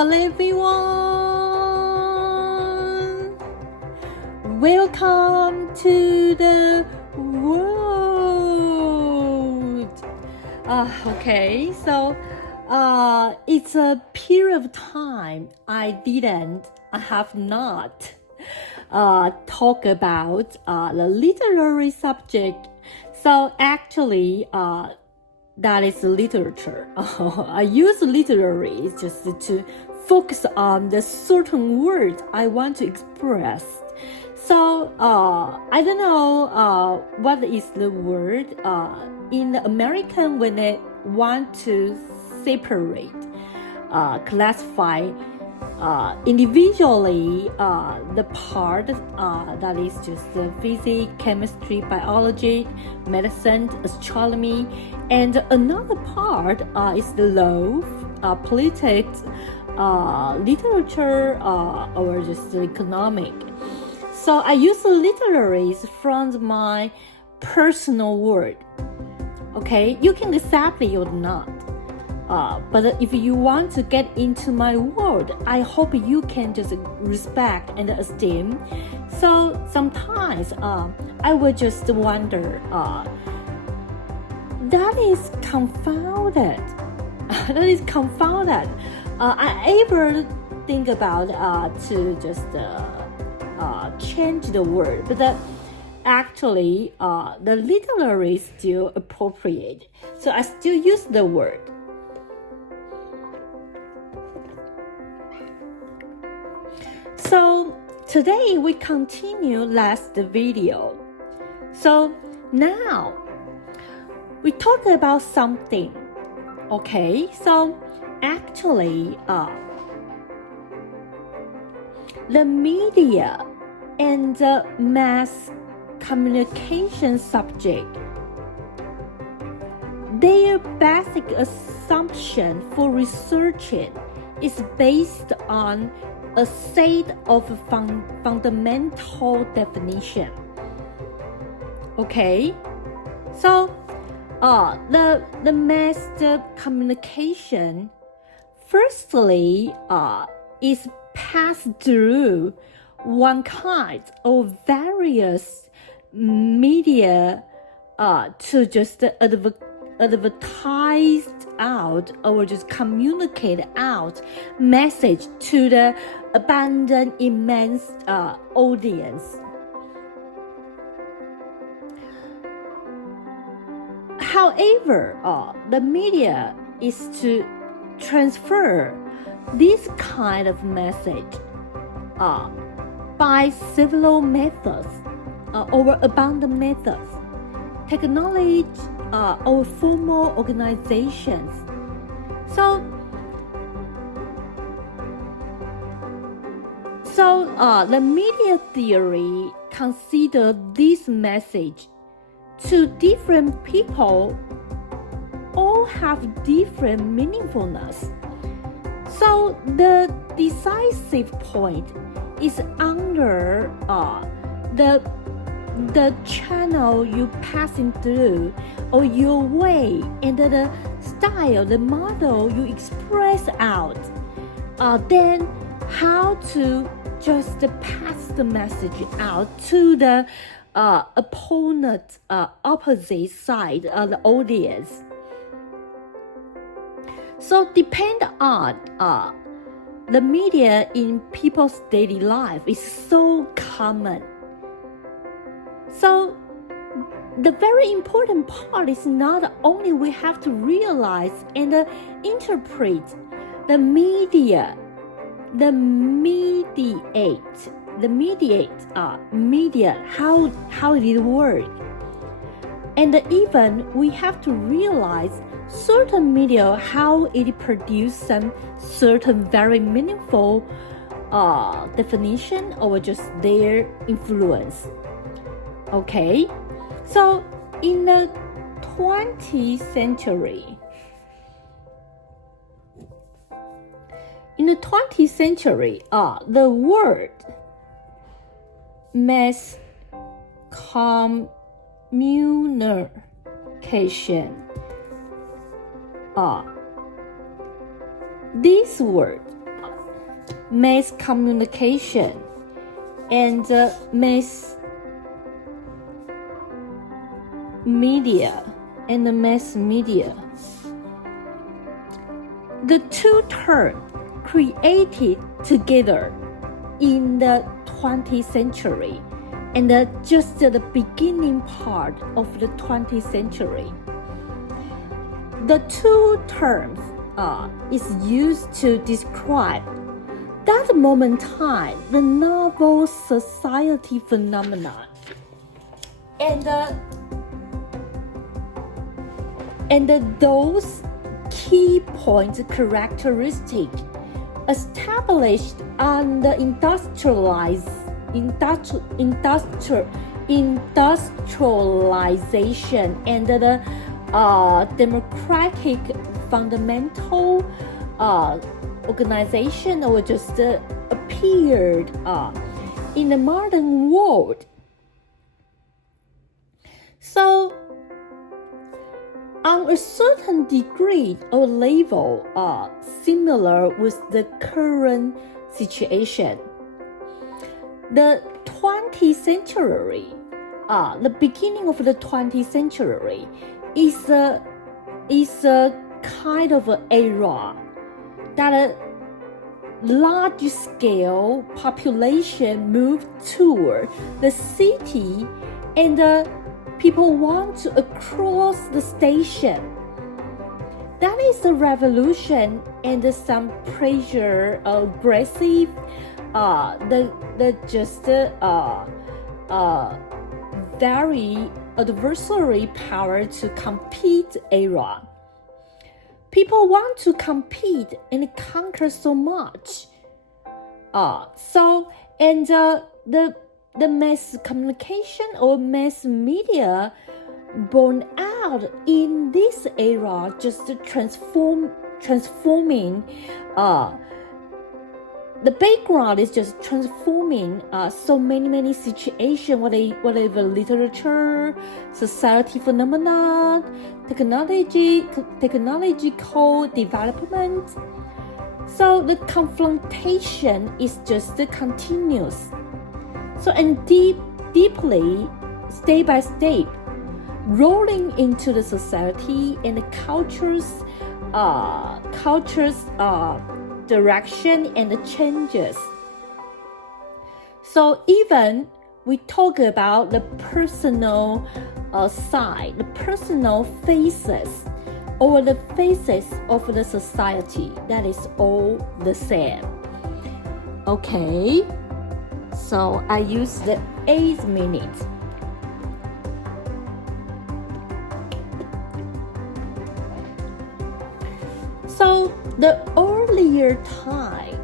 Hello everyone! Welcome to the world! Okay, so it's a period of time I have not talk about the literary subject. So actually, that is literature. I use literary just to focus on the certain words I want to express. So I don't know what is the word in the American when they want to separate, classify individually the part that is just physics, chemistry, biology, medicine, astronomy, and another part is the law, politics, literature, or just economic. So I use literaries from my personal word. Okay, you can accept it or not. But if you want to get into my world, I hope you can just respect and esteem. So sometimes I will just wonder, that is confounded. That is confounded. I ever think about to just change the word, but actually the literary is still appropriate. So I still use the word. So today we continue last video. So now we talk about something. Okay, so actually the media and the mass communication subject, their basic assumption for researching is based on a set of fundamental definition. Okay, so the mass communication firstly is passed through one kind of various media to just advertise out or just communicate out message to the abundant immense audience. However, the media is to transfer this kind of message by several methods or abundant methods, technology or formal organizations. So the media theory considers this message to different people all have different meaningfulness. So the decisive point is under the channel you passing through, or your way and the style, the model you express out. Then how to just pass the message out to the opposite side of the audience. So depend on the media in people's daily life is so common. So the very important part is not only we have to realize and interpret the media, how it works, and even we have to realize certain media how it produce some certain very meaningful definition or just their influence. Okay, so in the 20th century, the word mass communication, this word mass communication and mass media. The two terms created together in the 20th century and just the beginning part of the 20th century. The two terms is used to describe that moment in time, the novel society phenomenon, and those key points characteristic established on the industrialization and the democratic fundamental organization or just appeared in the modern world. So, on a certain degree or level, similar with the current situation. The 20th century, the beginning of the 20th century, is a kind of an era that a large-scale population moved toward the city and people want to cross the station. That is a revolution and some pressure, aggressive, very adversary power to compete era. People want to compete and conquer so much. The mass communication or mass media born out in this era just transforming the background is just transforming so many situations, whatever literature, society phenomena, technological development. So the confrontation is just continuous. So and deeply, step by step, rolling into the society and the culture's direction and the changes. So even we talk about the personal side, the personal faces, or the faces of the society, that is all the same. Okay, so I use the 8 minutes. So the earlier time,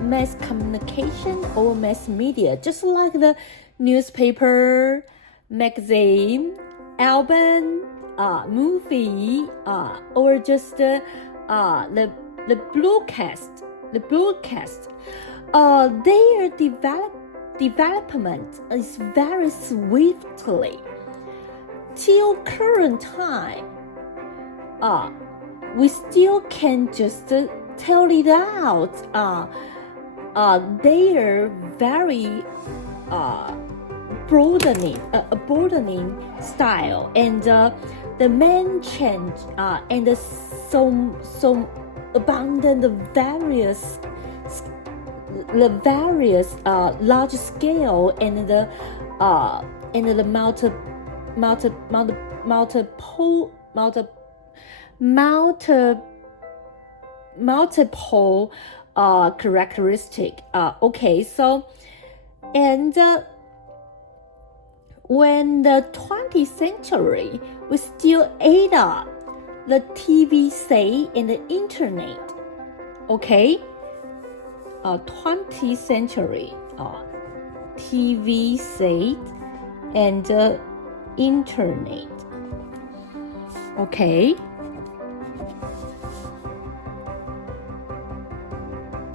mass communication or mass media, just like the newspaper, magazine, album, movie, or just the broadcast, their development is very swiftly. Till current time, we still can just tell it out. They are very broadening style, and the main change and so abundant the various large scale and the multiple characteristic. Okay, so and when the 20th century, we still ate up the TV set and the internet. Okay, 20th century, TV set and internet. Okay.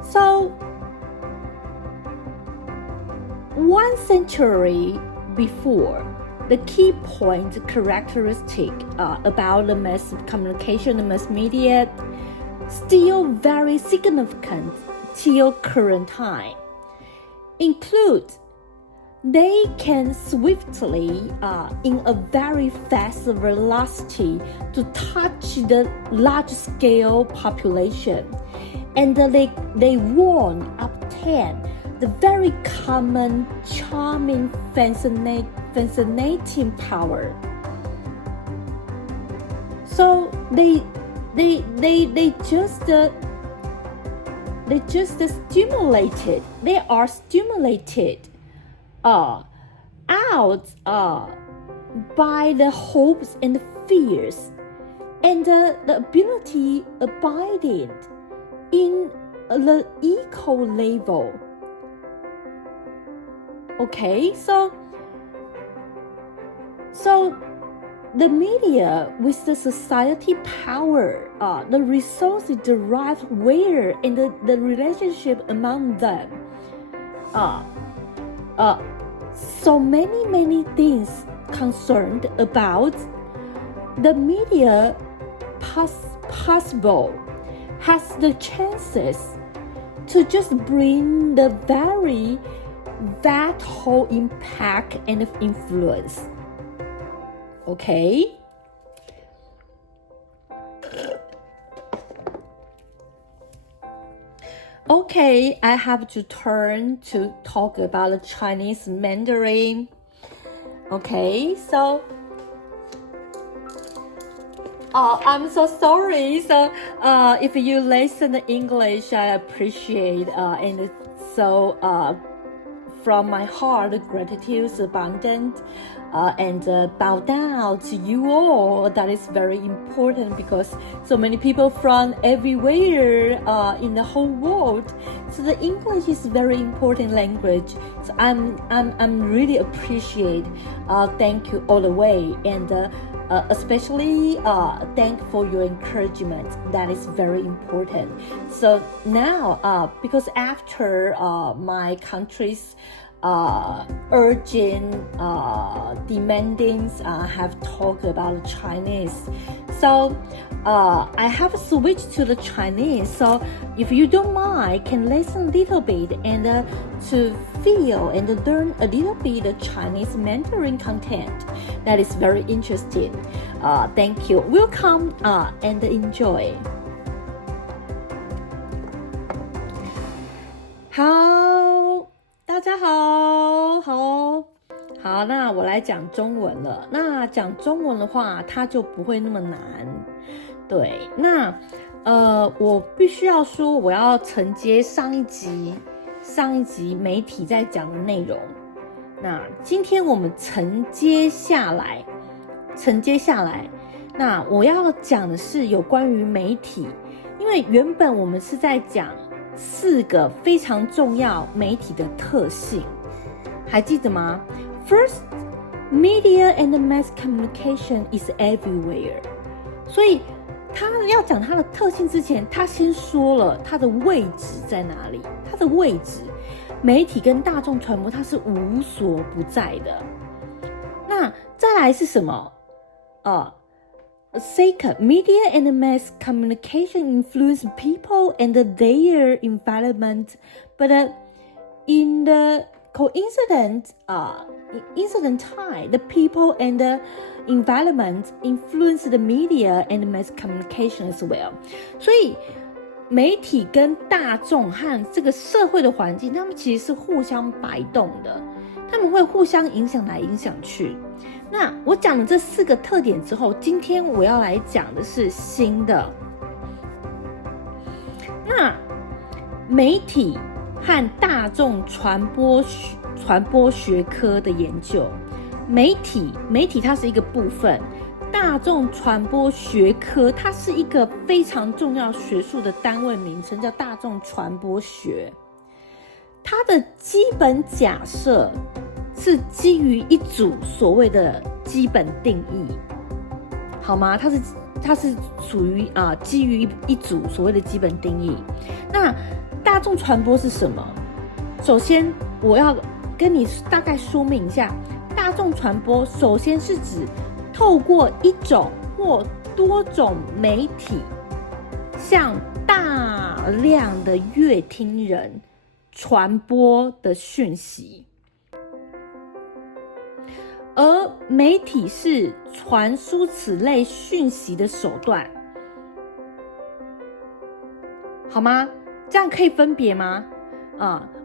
So, 1 century before, the key point characteristic about the mass communication, the mass media, still very significant till current time include they can swiftly, in a very fast velocity, to touch the large-scale population, and they won't obtain the very common, charming, fascinating power. So they are stimulated out by the hopes and fears and the ability abiding in the equal level. Okay, so the media with the society power, the resources derived where and the relationship among them, so many things concerned about the media possible has the chances to just bring the very that whole impact and influence. Okay? Okay, I have to turn to talk about the Chinese Mandarin. Okay, so I'm so sorry. So if you listen to English, I appreciate and so from my heart, gratitude is abundant. And bow down to you all. That is very important because so many people from everywhere in the whole world. So the English is very important language. So I'm really appreciate. Thank you all the way, and especially thank for your encouragement. That is very important. So now, because after my country's urgent demandings have talked about Chinese, so I have switched to the Chinese. So if you don't mind, can listen a little bit and to feel and learn a little bit of Chinese Mandarin content. That is very interesting. Thank you. Welcome and enjoy. 好。大家好，好，那我来讲中文了。那讲中文的话，它就不会那么难。对，那我必须要说，我要承接上一集媒体在讲的内容。那今天我们承接下来，那我要讲的是有关于媒体，因为原本我们是在讲4个非常重要媒体的特性，还记得吗？ First, media and mass communication is everywhere. 所以他要讲它的特性之前，他先说了它的位置在哪里。它的位置，媒体跟大众传播它是无所不在的。那再来是什么？Second, media and mass communication influence people and their environment, but in the incident time, the people and the environment influence the media and mass communication as well. 所以媒体跟大众和这个社会的环境，他们其实是互相摆动的，他们会互相影响来影响去。那我讲了这4个特点之后，今天我要来讲的是新的。那媒体和大众传播学科的研究，媒体它是一个部分，大众传播学科它是一个非常重要学术的单位名称，叫大众传播学。它的基本假设是基于一组所谓的基本定义，好吗？它是属于基于一组所谓的基本定义。那大众传播是什么？首先我要跟你大概说明一下，大众传播首先是指透过一种或多种媒体向大量的阅听人传播的讯息，而媒体是传输此类讯息的手段，好吗？这样可以分别吗？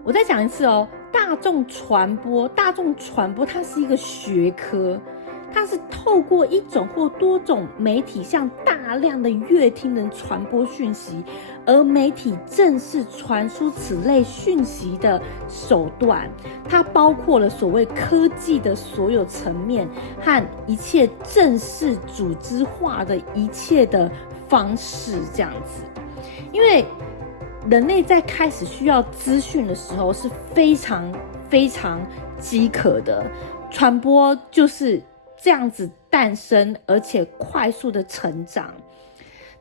我再讲一次哦，大众传播它是一个学科，它是透过一种或多种媒体向大量的阅听人传播讯息，而媒体正是传输此类讯息的手段。它包括了所谓科技的所有层面和一切正式组织化的一切的方式，这样子。因为人类在开始需要资讯的时候是非常非常饥渴的，传播就是这样子诞生，而且快速的成长。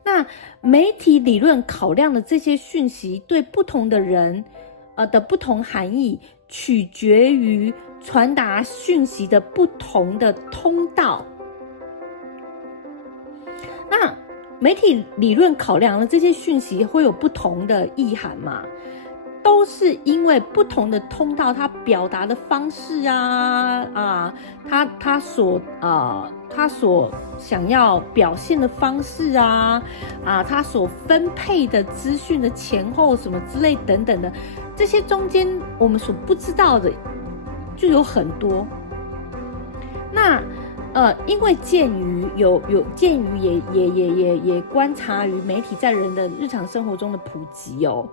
那媒体理论考量的这些讯息对不同的人的不同含义，取决于传达讯息的不同的通道。那媒体理论考量的这些讯息会有不同的意涵嘛？都是因为不同的通道，它表达的方式他所想要表现的方式他所分配的资讯的前后什么之类等等的，这些中间我们所不知道的就有很多。那因为鉴于也观察于媒体在人的日常生活中的普及哦，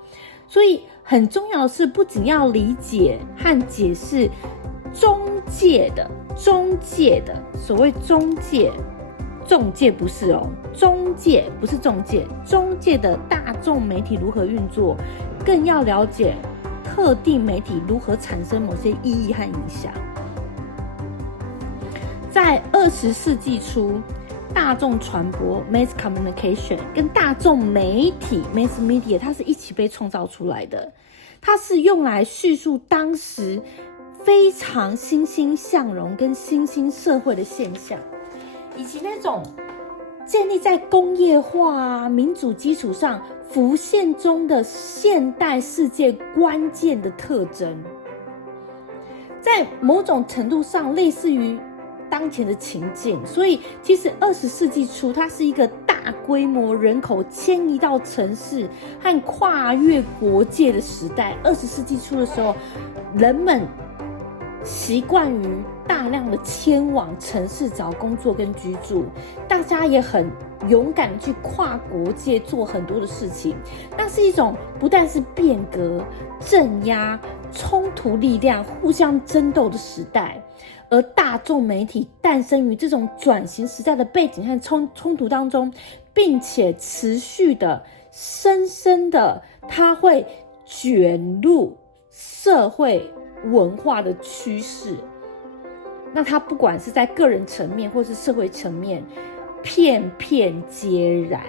所以很重要的是，不仅要理解和解释中介的所谓中介不是哦，中介不是中介的大众媒体如何运作，更要了解特定媒体如何产生某些意义和影响。在20世纪初，大众传播 mass communication 跟大众媒体 mass media 它是一起被创造出来的，它是用来叙述当时非常欣欣向荣跟新兴社会的现象，以及那种建立在工业化民主基础上浮现中的现代世界关键的特征，在某种程度上类似于当前的情境。所以其实20世纪初它是一个大规模人口迁移到城市和跨越国界的时代。20世纪初的时候，人们习惯于大量的迁往城市找工作跟居住，大家也很勇敢去跨国界做很多的事情。那是一种不但是变革、镇压、冲突力量互相争斗的时代，而大众媒体诞生于这种转型时代的背景和冲突当中，并且持续的、深深的，它会卷入社会文化的趋势。那它不管是在个人层面或是社会层面，片片皆然，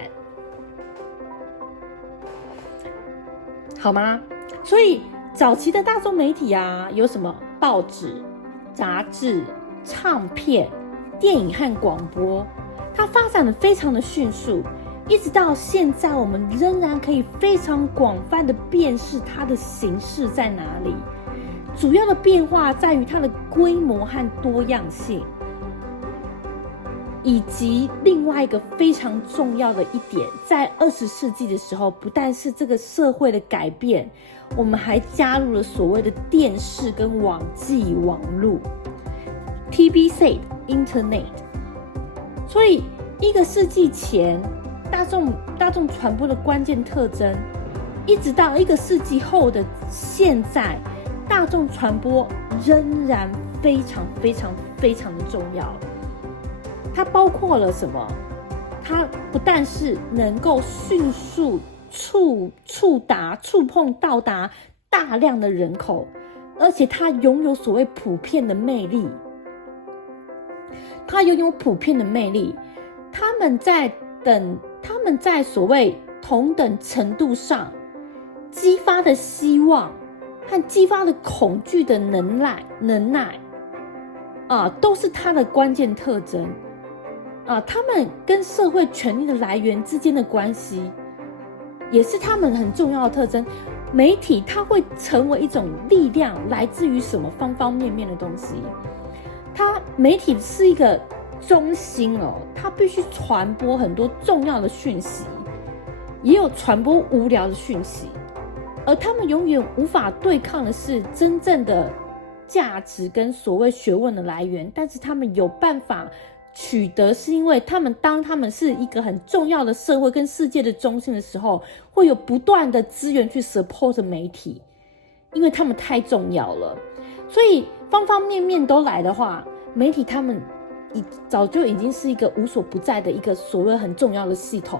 好吗？所以早期的大众媒体有什么报纸、杂志、唱片、电影和广播，它发展的非常的迅速，一直到现在我们仍然可以非常广泛的辨识它的形式在哪里。主要的变化在于它的规模和多样性，以及另外一个非常重要的一点，在20世纪的时候，不但是这个社会的改变，我们还加入了所谓的电视跟网际网路 TV said Internet。 所以1个世纪前大众传播的关键特征，一直到1个世纪后的现在，大众传播仍然非常非常非常的重要。它包括了什么？它不但是能够迅速触碰到达大量的人口，而且它拥有所谓普遍的魅力。他们在所谓同等程度上激发的希望和激发的恐惧的能耐都是它的关键特征他们跟社会权力的来源之间的关系也是他们很重要的特征。媒体它会成为一种力量，来自于什么方方面面的东西。媒体是一个中心哦，它必须传播很多重要的讯息，也有传播无聊的讯息，而他们永远无法对抗的是真正的价值跟所谓学问的来源，但是他们有办法取得，是因为当他们是一个很重要的社会跟世界的中心的时候，会有不断的资源去 support 媒体，因为他们太重要了。所以方方面面都来的话，媒体他们早就已经是一个无所不在的一个所谓很重要的系统。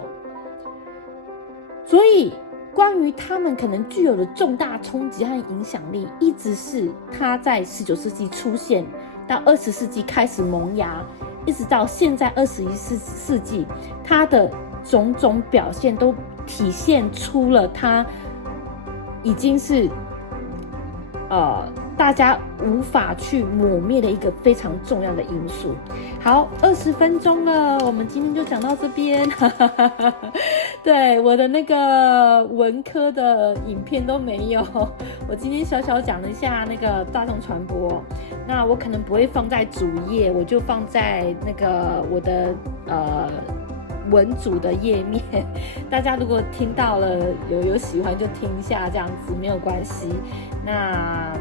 所以关于他们可能具有的重大冲击和影响力，一直是他在19世纪出现到20世纪开始萌芽，一直到现在21世纪，他的种种表现都体现出了他已经是大家无法去抹灭的一个非常重要的因素。好，20分钟了，我们今天就讲到这边。对，我的那个文科的影片都没有，我今天小小讲了一下那个大众传播，那我可能不会放在主页，我就放在那个我的文组的页面。大家如果听到了有喜欢就听一下，这样子没有关系。那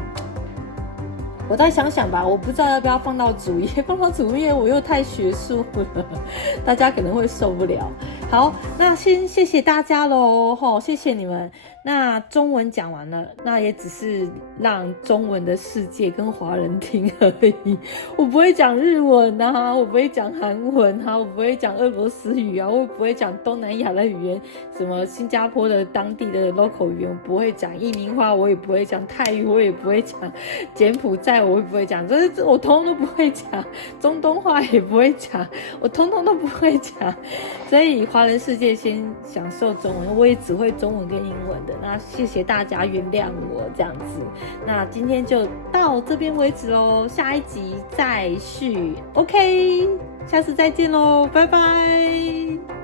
我再想想吧，我不知道要不要放到主页，放到主页我又太学术了，大家可能会受不了。好，那先谢谢大家咯，谢谢你们。那中文讲完了，那也只是让中文的世界跟华人听而已。我不会讲日文啊，我不会讲韩文啊，我不会讲俄罗斯语啊，我也不会讲东南亚的语言，什么新加坡的当地的 local 语言我不会讲，移民话我也不会讲，泰语我也不会讲，柬埔寨我也不会讲，这我通通都不会讲，中东话也不会讲，我通通都不会讲。所以华人世界先享受中文，我也只会中文跟英文的。那谢谢大家原谅我这样子，那今天就到这边为止咯，下一集再续 OK， 下次再见咯，拜拜。